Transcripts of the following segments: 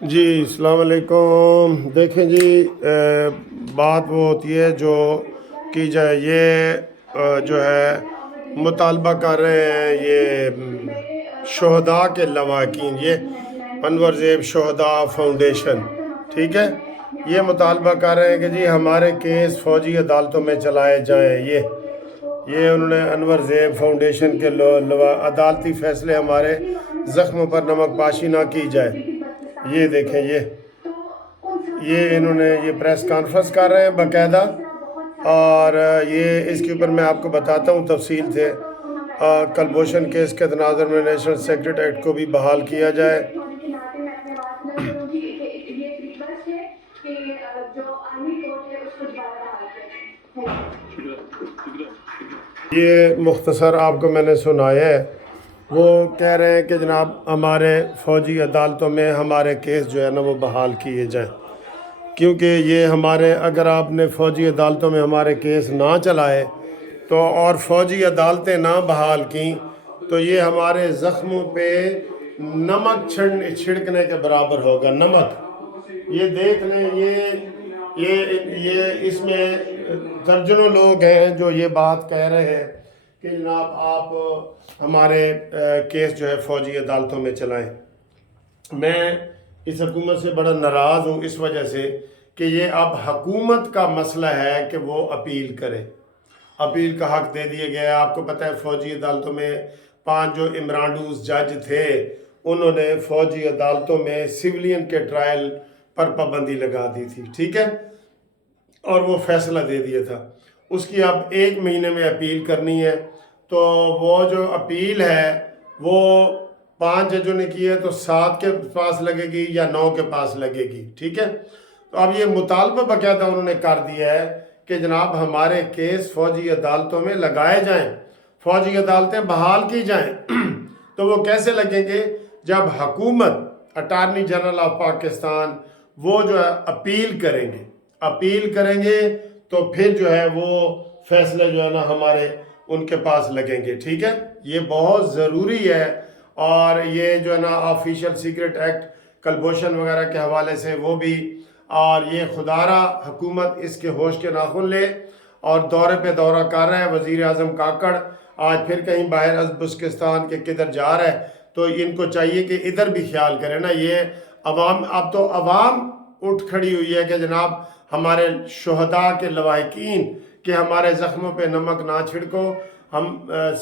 جی السلام علیکم۔ دیکھیں جی، بات وہ ہوتی ہے جو کی جائے، یہ جو ہے مطالبہ کر رہے ہیں یہ شہداء کے لواحقین، یہ انور زیب شہداء فاؤنڈیشن، ٹھیک ہے، یہ مطالبہ کر رہے ہیں کہ جی ہمارے کیس فوجی عدالتوں میں چلائے جائیں۔ یہ انہوں نے انور زیب فاؤنڈیشن کے عدالتی فیصلے ہمارے زخموں پر نمک پاشی نہ کی جائے۔ یہ دیکھیں، یہ انہوں نے یہ پریس کانفرنس کر رہے ہیں باقاعدہ، اور یہ اس کے اوپر میں آپ کو بتاتا ہوں تفصیل سے۔ کلبھوشن کیس کے تناظر میں نیشنل سیکرٹ ایکٹ کو بھی بحال کیا جائے۔ یہ مختصر آپ کو میں نے سنایا ہے۔ وہ کہہ رہے ہیں کہ جناب ہمارے فوجی عدالتوں میں ہمارے کیس جو ہے نا وہ بحال کیے جائیں، کیونکہ یہ ہمارے، اگر آپ نے فوجی عدالتوں میں ہمارے کیس نہ چلائے تو اور فوجی عدالتیں نہ بحال کیں تو یہ ہمارے زخموں پہ نمک چھڑکنے کے برابر ہوگا۔ نمک، یہ دیکھ لیں، یہ اس میں درجنوں لوگ ہیں جو یہ بات کہہ رہے ہیں کہ جناب آپ ہمارے کیس جو ہے فوجی عدالتوں میں چلائیں۔ میں اس حکومت سے بڑا ناراض ہوں اس وجہ سے کہ یہ اب حکومت کا مسئلہ ہے کہ وہ اپیل کرے۔ اپیل کا حق دے دیا گیا ہے۔ آپ کو پتہ ہے فوجی عدالتوں میں 5 جو امرانڈوز جج تھے، انہوں نے فوجی عدالتوں میں سیولین کے ٹرائل پر پابندی لگا دی تھی، ٹھیک ہے، اور وہ فیصلہ دے دیا تھا۔ اس کی اب 1 مہینے میں اپیل کرنی ہے، تو وہ جو اپیل ہے وہ 5 ججوں نے کی ہے تو 7 کے پاس لگے گی یا 9 کے پاس لگے گی، ٹھیک ہے۔ تو اب یہ مطالبہ باقاعدہ انہوں نے کر دیا ہے کہ جناب ہمارے کیس فوجی عدالتوں میں لگائے جائیں، فوجی عدالتیں بحال کی جائیں۔ تو وہ کیسے لگیں گے؟ جب حکومت، اٹارنی جنرل آف پاکستان، وہ جو ہے اپیل کریں گے تو پھر جو ہے وہ فیصلے جو ہے نا ہمارے ان کے پاس لگیں گے، ٹھیک ہے۔ یہ بہت ضروری ہے، اور یہ جو ہے نا آفیشیل سیکرٹ ایکٹ کلبھوشن وغیرہ کے حوالے سے وہ بھی، اور یہ خدارہ حکومت اس کے ہوش کے ناخن لے، اور دورے پہ دورہ کر رہا ہے وزیر اعظم کاکڑ، آج پھر کہیں باہر ازبکستان کے کدھر جا رہا ہے، تو ان کو چاہیے کہ ادھر بھی خیال کرے نا۔ یہ عوام، اب تو عوام اٹھ کھڑی ہوئی ہے کہ جناب ہمارے شہداء کے لواحقین کہ ہمارے زخموں پہ نمک نہ چھڑکو، ہم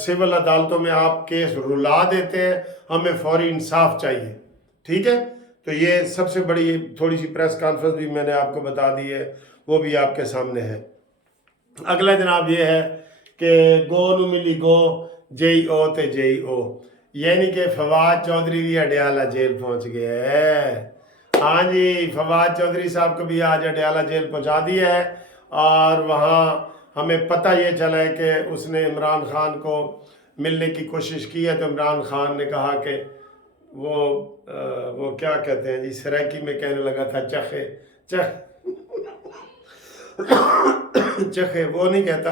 سول عدالتوں میں آپ کیس رلا دیتے ہیں، ہمیں فوری انصاف چاہیے، ٹھیک ہے۔ تو یہ سب سے بڑی تھوڑی سی پریس کانفرنس بھی میں نے آپ کو بتا دی ہے، وہ بھی آپ کے سامنے ہے۔ اگلا جناب یہ ہے کہ گو نو ملی گو جئی او تے جئی او، یعنی کہ فواد چودھری بھی اڈیالہ جیل پہنچ گیا ہے۔ ہاں جی، فواد چودھری صاحب کو بھی آج اڈیالہ جیل پہنچا دیا ہے، اور وہاں ہمیں پتہ یہ چلا ہے کہ اس نے عمران خان کو ملنے کی کوشش کی ہے، تو عمران خان نے کہا کہ وہ کیا کہتے ہیں جی، سریکی میں کہنے لگا تھا چخے، وہ نہیں کہتا۔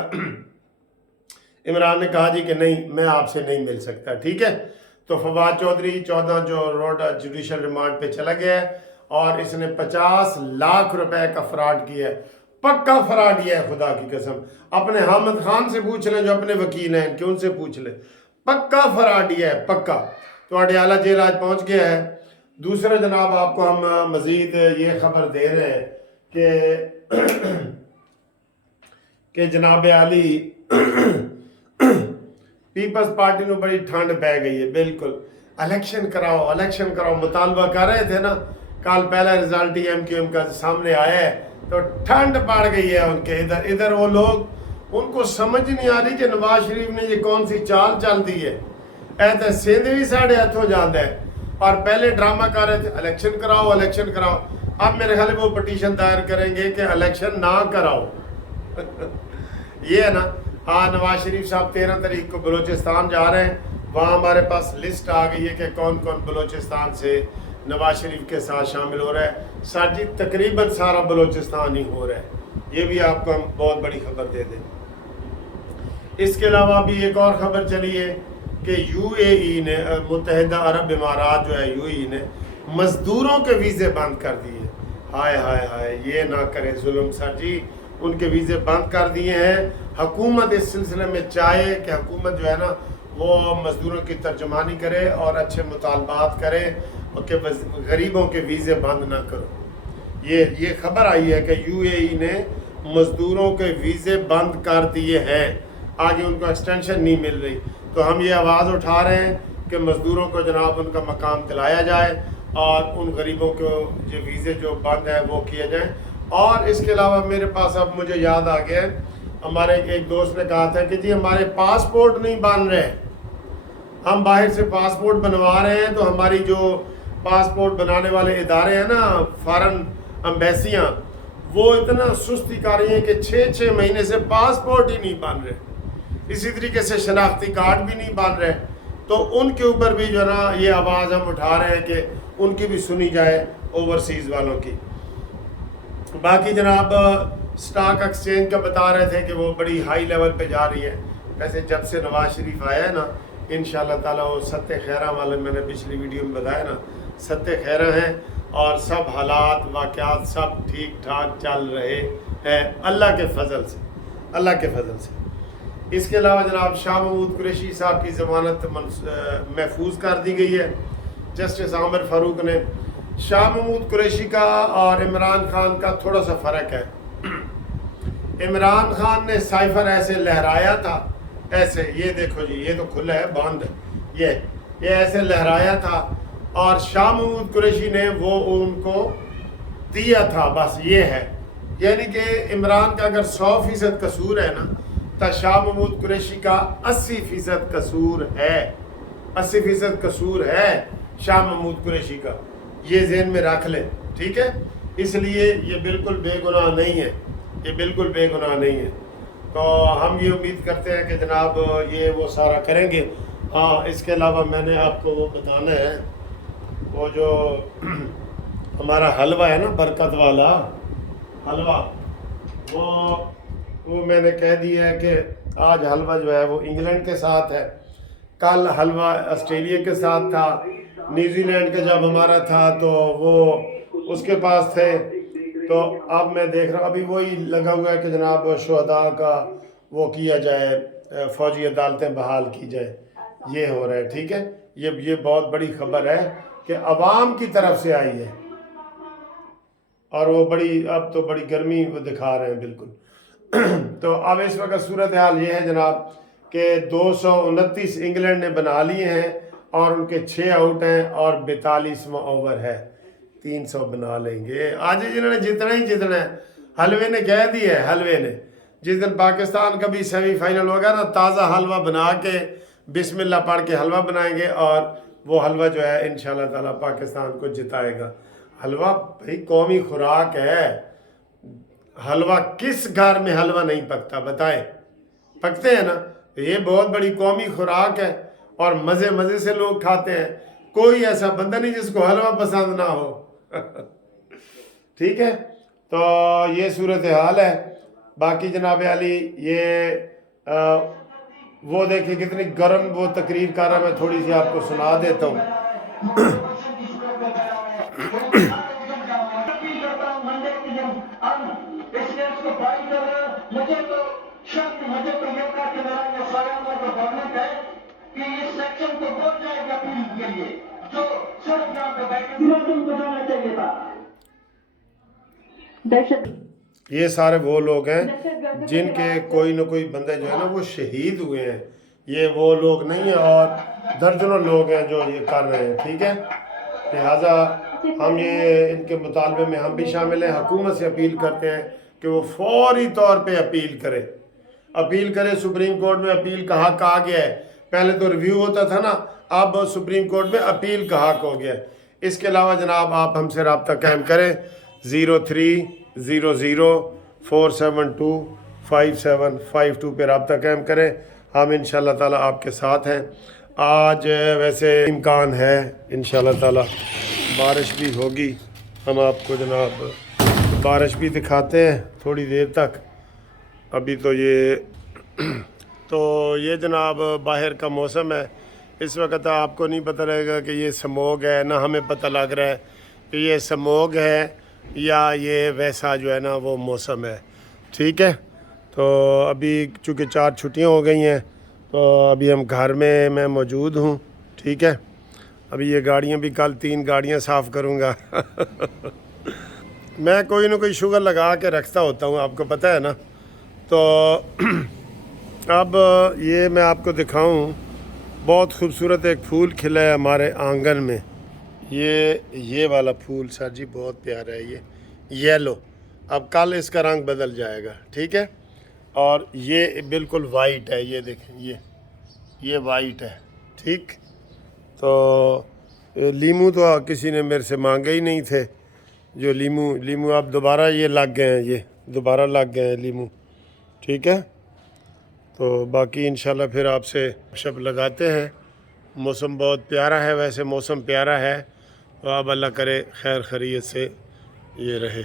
عمران نے کہا جی کہ نہیں، میں آپ سے نہیں مل سکتا، ٹھیک ہے۔ تو فواد چودھری 14 جو روڈ جوڈیشل ریمانڈ پہ چلا گیا ہے، اور اس نے 50 لاکھ روپے کا فراڈ کیا ہے، پکا فراڈ یہ ہے، خدا کی قسم۔ اپنے حامد خان سے پوچھ لیں جو اپنے وکیل ہیں، کہ ان سے پوچھ لیں، پکا فراڈ یہ ہے، پکا۔ تو اڈیالہ جیل آج پہنچ گیا ہے۔ دوسرے جناب آپ کو ہم مزید یہ خبر دے رہے ہیں کہ جناب عالی پیپلز پارٹی نو بڑی ٹھنڈ پہ گئی ہے، بالکل۔ الیکشن کراؤ مطالبہ کر رہے تھے نا، کل پہلا رزلٹ ایم کیو ایم کا سامنے آیا ہے، تو ٹھنڈ پڑ گئی ہے ان کے ادھر وہ لوگ، ان کو سمجھ نہیں آ رہی کہ نواز شریف نے یہ کون سی چال چل دی ہے۔ ایسے سندھ بھی ساڑھے ہاتھوں جاندہ ہے، اور پہلے ڈرامہ کر رہے تھے الیکشن کراؤ، اب میرے خیال وہ پٹیشن دائر کریں گے کہ الیکشن نہ کراؤ۔ یہ ہے نا۔ ہاں، نواز شریف صاحب 13 تاریخ کو بلوچستان جا رہے ہیں، وہاں ہمارے پاس لسٹ آ گئی ہے کہ کون کون بلوچستان سے نواز شریف کے ساتھ شامل ہو رہا ہے۔ ساتھی تقریباً سارا بلوچستان ہی ہو رہا ہے، یہ بھی آپ کو ہم بہت بڑی خبر دے دیں۔ اس کے علاوہ بھی ایک اور خبر چلی ہے کہ یو اے ای نے، متحدہ عرب امارات جو ہے، یو اے ای نے مزدوروں کے ویزے بند کر دیے. ہائے ہائے ہائے, یہ نہ کرے ظلم سر جی, ان کے ویزے بند کر دیے ہیں. حکومت اس سلسلے میں چاہے کہ حکومت جو ہے نا وہ مزدوروں کی ترجمانی کرے اور اچھے مطالبات کرے اور کہ غریبوں کے ویزے بند نہ کرو. یہ خبر آئی ہے کہ یو اے ای نے مزدوروں کے ویزے بند کر دیے ہیں, آگے ان کو ایکسٹینشن نہیں مل رہی. تو ہم یہ آواز اٹھا رہے ہیں کہ مزدوروں کو جناب ان کا مقام دلایا جائے اور ان غریبوں کو جو ویزے جو بند ہیں وہ کیے جائیں. اور اس کے علاوہ میرے پاس اب مجھے یاد آ گیا, ہمارے ایک دوست نے کہا تھا کہ جی ہمارے پاسپورٹ نہیں بن رہے, ہم باہر سے پاسپورٹ بنوا رہے ہیں تو ہماری جو پاسپورٹ بنانے والے ادارے ہیں نا, فارن امبیسیاں, وہ اتنا سستی کر رہی ہیں کہ 6 مہینے سے پاسپورٹ ہی نہیں بن رہے. اسی طریقے سے شناختی کارڈ بھی نہیں بن رہے. تو ان کے اوپر بھی جو ہے نا یہ آواز ہم اٹھا رہے ہیں کہ ان کی بھی سنی جائے, اوورسیز والوں کی. باقی جناب سٹاک ایکسچینج کا بتا رہے تھے کہ وہ بڑی ہائی لیول پہ جا رہی ہے. ویسے جب سے نواز شریف آیا ہے نا, انشاءاللہ تعالیٰ وہ ست خیرہ والے میں نے پچھلی ویڈیو میں بتایا نا, ست خیرہ ہیں اور سب حالات واقعات سب ٹھیک ٹھاک چل رہے ہیں اللہ کے فضل سے, اللہ کے فضل سے. اس کے علاوہ جناب شاہ محمود قریشی صاحب کی ضمانت محفوظ کر دی گئی ہے جسٹس عامر فاروق نے. شاہ محمود قریشی کا اور عمران خان کا تھوڑا سا فرق ہے. عمران خان نے سائفر ایسے لہرایا تھا, ایسے یہ دیکھو جی, یہ تو کھلا ہے بند, یہ ایسے لہرایا تھا, اور شاہ محمود قریشی نے وہ ان کو دیا تھا. بس یہ ہے, یعنی کہ عمران کا اگر 100% قصور ہے نا تو شاہ محمود قریشی کا 80% قصور ہے, 80% قصور ہے شاہ محمود قریشی کا. یہ ذہن میں رکھ لیں, ٹھیک ہے. اس لیے یہ بالکل بے گناہ نہیں ہے, یہ بالکل بے گناہ نہیں ہے. تو ہم یہ امید کرتے ہیں کہ جناب یہ وہ سارا کریں گے. ہاں, اس کے علاوہ میں نے آپ کو وہ بتانا ہے, وہ جو ہمارا حلوہ ہے نا برکت والا حلوہ, وہ میں نے کہہ دیا ہے کہ آج حلوہ جو ہے وہ انگلینڈ کے ساتھ ہے, کل حلوہ آسٹریلیا کے ساتھ تھا, نیوزی لینڈ کا جب ہمارا تھا تو وہ اس کے پاس تھے. تو اب میں دیکھ رہا ہوں ابھی وہی لگا ہوا ہے کہ جناب شہداء کا وہ کیا جائے, فوجی عدالتیں بحال کی جائے, یہ ہو رہا ہے. ٹھیک ہے, یہ بہت بڑی خبر ہے کہ عوام کی طرف سے آئی ہے, اور وہ اب تو بڑی گرمی وہ دکھا رہے ہیں بالکل. تو اب اس وقت صورتحال یہ ہے جناب کہ 229 انگلینڈ نے بنا لیے ہیں اور ان کے 6 آؤٹ ہیں اور 42واں اوور ہے, 300 بنا لیں گے. آج جنہوں نے جتنا ہی جتنا ہے, حلوے نے کہہ دیا ہے, حلوے نے جس دن پاکستان کا بھی سیمی فائنل ہوگا نا, تازہ حلوہ بنا کے بسم اللہ پڑھ کے حلوہ بنائیں گے, اور وہ حلوہ جو ہے انشاءاللہ تعالیٰ پاکستان کو جتائے گا. حلوہ بھائی قومی خوراک ہے. حلوہ کس گھر میں حلوہ نہیں پکتا بتائیں؟ پکتے ہیں نا. یہ بہت بڑی قومی خوراک ہے اور مزے مزے سے لوگ کھاتے ہیں. کوئی ایسا بندہ نہیں جس کو حلوہ پسند نہ ہو. ٹھیک ہے, تو یہ صورتحال ہے. باقی جناب علی یہ وہ دیکھیں کتنی گرم وہ تقریر کر رہا ہے, میں تھوڑی سی آپ کو سنا دیتا ہوں. یہ سارے وہ لوگ ہیں جن کے کوئی نہ کوئی بندے جو ہے نا وہ شہید ہوئے ہیں. یہ وہ لوگ نہیں ہیں, اور درجنوں لوگ ہیں جو یہ کر رہے ہیں. ٹھیک ہے, لہٰذا ہم یہ ان کے مطالبے میں ہم بھی شامل ہیں. حکومت سے اپیل کرتے ہیں کہ وہ فوری طور پہ اپیل کرے. سپریم کورٹ میں اپیل کا حق آ گیا ہے. پہلے تو ریویو ہوتا تھا نا, اب سپریم کورٹ میں اپیل کا حق ہو گیا ہے. اس کے علاوہ جناب آپ ہم سے رابطہ قائم کریں 0300472572 پہ رابطہ قائم کریں. ہم انشاءاللہ تعالیٰ آپ کے ساتھ ہیں. آج ویسے امکان ہے انشاءاللہ تعالیٰ بارش بھی ہوگی. ہم آپ کو جناب بارش بھی دکھاتے ہیں تھوڑی دیر تک. ابھی تو یہ جناب باہر کا موسم ہے. اس وقت آپ کو نہیں پتہ لگے گا کہ یہ سموگ ہے، نہ ہمیں پتہ لگ رہا ہے کہ یہ سموگ ہے یا یہ ویسا جو ہے نا وہ موسم ہے، ٹھیک ہے۔ تو ابھی چونکہ 4 چھٹیاں ہو گئی ہیں تو ابھی ہم گھر میں موجود ہوں، ٹھیک ہے۔ ابھی یہ گاڑیاں بھی کل 3 گاڑیاں صاف کروں گا میں کوئی نہ کوئی شوگر لگا کے رکھتا ہوتا ہوں، آپ کو پتہ ہے نا۔ تو اب یہ میں آپ کو دکھاؤں، بہت خوبصورت ایک پھول کھلا ہے ہمارے آنگن میں، یہ والا پھول سر جی بہت پیارا ہے، یہ یلو۔ اب کل اس کا رنگ بدل جائے گا، ٹھیک ہے۔ اور یہ بالکل وائٹ ہے، یہ دیکھیں یہ وائٹ ہے، ٹھیک۔ تو لیمو تو کسی نے میرے سے مانگے ہی نہیں تھے، جو لیمو اب دوبارہ یہ لگ گئے ہیں، یہ دوبارہ لگ گئے ہیں لیمو، ٹھیک ہے۔ تو باقی انشاءاللہ پھر آپ سے شب لگاتے ہیں۔ موسم بہت پیارا ہے، ویسے موسم پیارا ہے، تو اب اللہ کرے خیر خیریت سے یہ رہے۔